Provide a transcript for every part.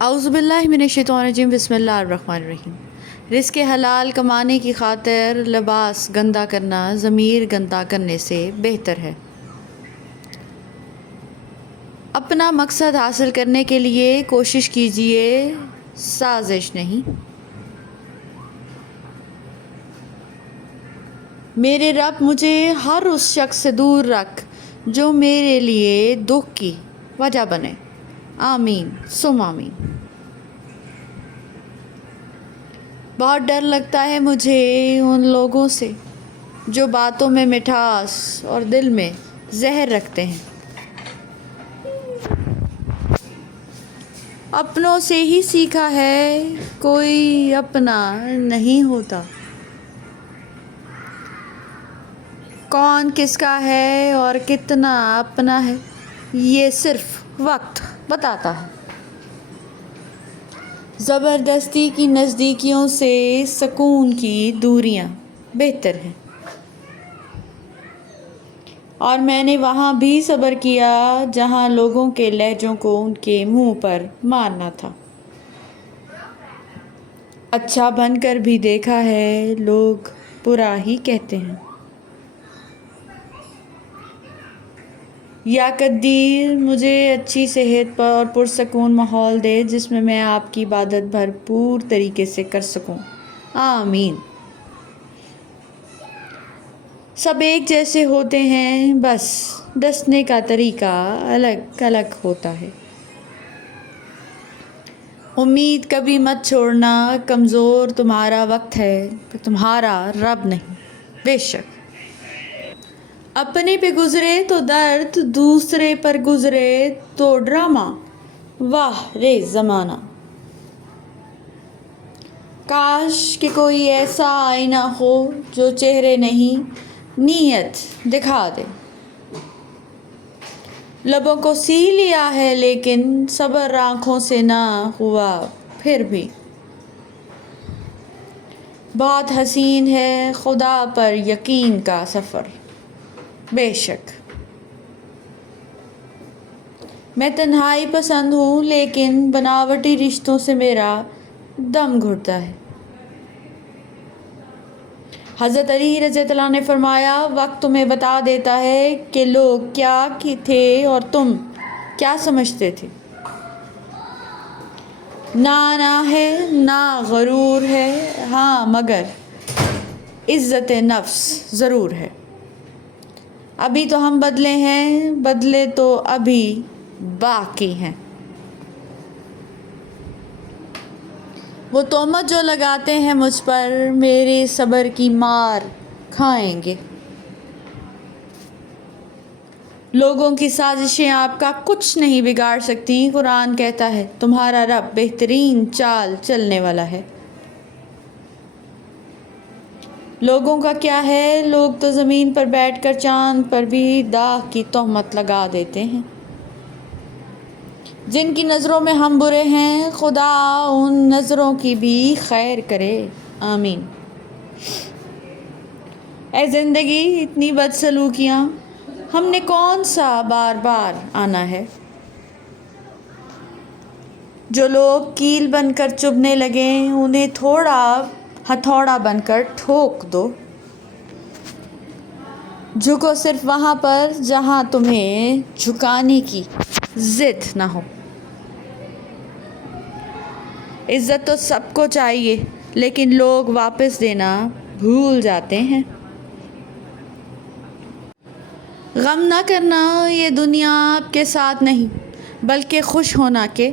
اعوذ باللہ من الشیطان الرجیم، بسم اللہ الرحمن الرحیم۔ رزق حلال کمانے کی خاطر لباس گندا کرنا ضمیر گندا کرنے سے بہتر ہے۔ اپنا مقصد حاصل کرنے کے لیے کوشش کیجیے، سازش نہیں۔ میرے رب مجھے ہر اس شخص سے دور رکھ جو میرے لیے دکھ کی وجہ بنے، آمین ثم آمین۔ بہت ڈر لگتا ہے مجھے ان لوگوں سے جو باتوں میں مٹھاس اور دل میں زہر رکھتے ہیں۔ اپنوں سے ہی سیکھا ہے، کوئی اپنا نہیں ہوتا۔ کون کس کا ہے اور کتنا اپنا ہے، یہ صرف وقت بتاتا ہے۔ زبردستی کی نزدیکیوں سے سکون کی دوریاں بہتر ہیں، اور میں نے وہاں بھی صبر کیا جہاں لوگوں کے لہجوں کو ان کے منہ پر مارنا تھا۔ اچھا بن کر بھی دیکھا ہے، لوگ برا ہی کہتے ہیں۔ یا قدیر مجھے اچھی صحت پر اور پرسکون ماحول دے جس میں میں آپ کی عبادت بھرپور طریقے سے کر سکوں، آمین۔ سب ایک جیسے ہوتے ہیں، بس ڈسنے کا طریقہ الگ الگ ہوتا ہے۔ امید کبھی مت چھوڑنا، کمزور تمہارا وقت ہے، تمہارا رب نہیں، بے شک۔ اپنے پہ گزرے تو درد، دوسرے پر گزرے تو ڈرامہ، واہ رے زمانہ۔ کاش کہ کوئی ایسا آئینہ ہو جو چہرے نہیں نیت دکھا دے۔ لبوں کو سی لیا ہے لیکن صبر آنکھوں سے نہ ہوا پھر بھی۔ بہت حسین ہے خدا پر یقین کا سفر، بے شک۔ میں تنہائی پسند ہوں لیکن بناوٹی رشتوں سے میرا دم گھٹتا ہے۔ حضرت علی رضی اللہ عنہ نے فرمایا، وقت تمہیں بتا دیتا ہے کہ لوگ کیا تھے اور تم کیا سمجھتے تھے۔ نہ انا ہے نہ غرور ہے، ہاں مگر عزت نفس ضرور ہے۔ ابھی تو ہم بدلے ہیں، بدلے تو ابھی باقی ہیں۔ وہ تہمت جو لگاتے ہیں مجھ پر، میرے صبر کی مار کھائیں گے۔ لوگوں کی سازشیں آپ کا کچھ نہیں بگاڑ سکتی۔ قرآن کہتا ہے تمہارا رب بہترین چال چلنے والا ہے۔ لوگوں کا کیا ہے، لوگ تو زمین پر بیٹھ کر چاند پر بھی داغ کی تہمت لگا دیتے ہیں۔ جن کی نظروں میں ہم برے ہیں، خدا ان نظروں کی بھی خیر کرے، آمین۔ اے زندگی اتنی بدسلوکیاں، ہم نے کون سا بار بار آنا ہے۔ جو لوگ کیل بن کر چبھنے لگیں، انہیں تھوڑا ہتھوڑا بن کر ٹھوک دو۔ جھکو صرف وہاں پر جہاں تمہیں جھکانے کی ضد نہ ہو۔ عزت تو سب کو چاہیے لیکن لوگ واپس دینا بھول جاتے ہیں۔ غم نہ کرنا، یہ دنیا آپ کے ساتھ نہیں بلکہ خوش ہونا کہ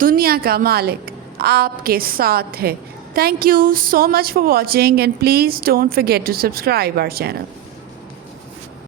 دنیا کا مالک آپ کے ساتھ ہے۔ Thank you so much for watching and please don't forget to subscribe our channel.